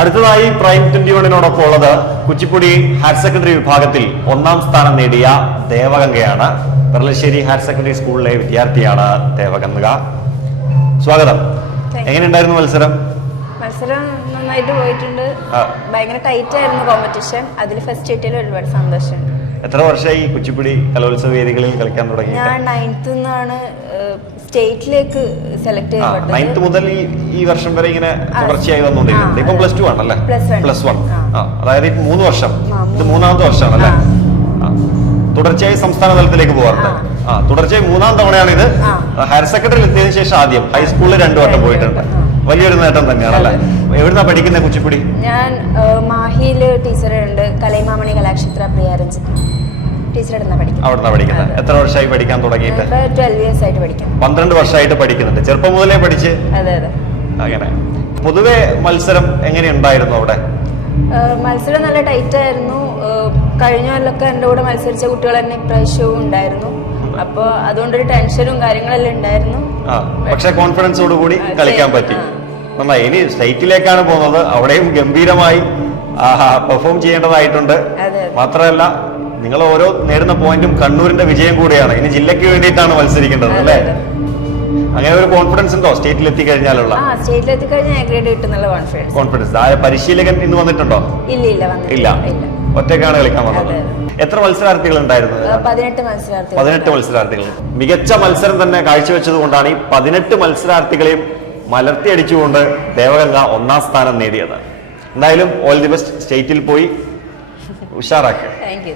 അടുത്തതായി പ്രൈം 21 ഉള്ളത് Kuchipudi higher secondary വിഭാഗത്തിൽ 1ാം സ്ഥാനം നേടിയ ദേവഗംഗയാണ്. പെർളശ്ശേരി ഹയർ സെക്കൻഡറി സ്കൂളിലെ വിദ്യാർത്ഥിയാണ് ദേവഗംഗ. സ്വാഗതം. എങ്ങനെയുണ്ടായിരുന്നു മത്സരം? മത്സരം നന്നായിട്ട് പോയിട്ടുണ്ട്. ഭയങ്കര ടൈറ്റ് ആയിരുന്നു കോമ്പറ്റീഷൻ. അതിൽ ഫസ്റ്റ് കിട്ടിയതിൽ ഒരുപാട് സന്തോഷം. എത്ര വർഷമായി കുച്ചിപ്പുടി കലോത്സവ വേദികളിൽ കളിക്കാൻ തുടങ്ങി? ഞാൻ 9th നിന്നാണ് സ്റ്റേറ്റിലേക്ക് സെലക്ട് ചെയ്യപ്പെട്ടത്. 9th മുതൽ ഈ വർഷം വരെ ഇങ്ങനെ തുടർച്ചയായി വന്നുകൊണ്ടിരിക്കുന്നത്. ഇപ്പം +2 ആണല്ലേ? +1. അതായത് 3 വർഷം. ഇത് 3ാമത്തെ വർഷമാണല്ലേ? തുടർച്ചയായി സംസ്ഥാന തലത്തിലേക്ക് പോകാറുണ്ട്. തുടർച്ചയായി 3ാം തവണയാണ് ഇത്. ഹയർ സെക്കൻഡറിയിൽ എത്തിയതിനു ശേഷം ആദ്യം ഹൈസ്കൂളിൽ 2 വട്ടം പോയിട്ടുണ്ട്. വലിയൊരു നേട്ടം തന്നെയാണല്ലേ? എവിടുന്നാ പഠിക്കുന്നത് കുച്ചിപ്പുടി? ഞാൻ മാഹിയില് ടീച്ചറുണ്ട്, കലൈമാമണി കലാക്ഷേത്ര പ്രിയാരഞ്ജൻ ടീച്ചറുടെ പഠിക്കുന്നത്. അവിടുന്ന് പഠിക്കുന്നത്. എത്ര വർഷമായി പഠിക്കാൻ തുടങ്ങിയിട്ട്? 12 years ആയിട്ട് പഠിക്കും. 12 വർഷമായിട്ട് പഠിക്കുന്നുണ്ട്. ചെറുപ്പം മുതലേ പഠിച്ച്? അതെ അതെ. അങ്ങനെ പൊതുവെ മത്സരം എങ്ങനെയുണ്ടായിരുന്നു അവിടെ? മത്സരം നല്ല ടൈറ്റ് ആയിരുന്നു. കഴിഞ്ഞ കൊല്ലമൊക്കെ എൻ്റെ കൂടെ മത്സരിച്ച കുട്ടികൾ തന്നെ ഇപ്രാവശ്യവും ഉണ്ടായിരുന്നു. അപ്പൊ അതുകൊണ്ടൊരു ടെൻഷനും കാര്യങ്ങളെല്ലാം ഉണ്ടായിരുന്നു. പക്ഷെ കോൺഫിഡൻസോട് കൂടി കളിക്കാൻ പറ്റി. നന്നായി. ഇനി സ്റ്റേറ്റിലേക്കാണ് പോകുന്നത്. അവിടെയും ഗംഭീരമായി പെർഫോം ചെയ്യേണ്ടതായിട്ടുണ്ട്. മാത്രമല്ല നിങ്ങൾ ഓരോ നേടുന്ന പോയിന്റും കണ്ണൂരിന്റെ വിജയം കൂടിയാണ്. ഇനി ജില്ലയ്ക്ക് വേണ്ടിയിട്ടാണ് മത്സരിക്കേണ്ടത് അല്ലേ? അങ്ങനെ ഒരു കോൺഫിഡൻസ് ഉണ്ടോ സ്റ്റേറ്റിൽ എത്തിക്കഴിഞ്ഞാലുള്ള? കോൺഫിഡൻസ്. പരിശീലകൻ ഇന്ന് വന്നിട്ടുണ്ടോ? ഇല്ല, ഒറ്റയ്ക്കാണ് കളിക്കാൻ വന്നത്. എത്ര മത്സരാർത്ഥികൾ ഉണ്ടായിരുന്നു? 18 മത്സരാർത്ഥികൾ. മികച്ച മത്സരം തന്നെ കാഴ്ചവെച്ചത് കൊണ്ടാണ് ഈ 18 മത്സരാർത്ഥികളെയും മലർത്തിയടിച്ചുകൊണ്ട് ദേവഗംഗ 1ാം സ്ഥാനം നേടിയത്. എന്തായാലും ഓൾ ദി ബെസ്റ്റ്. സ്റ്റേറ്റിൽ പോയി ഉഷാറാക്കി. Thank you.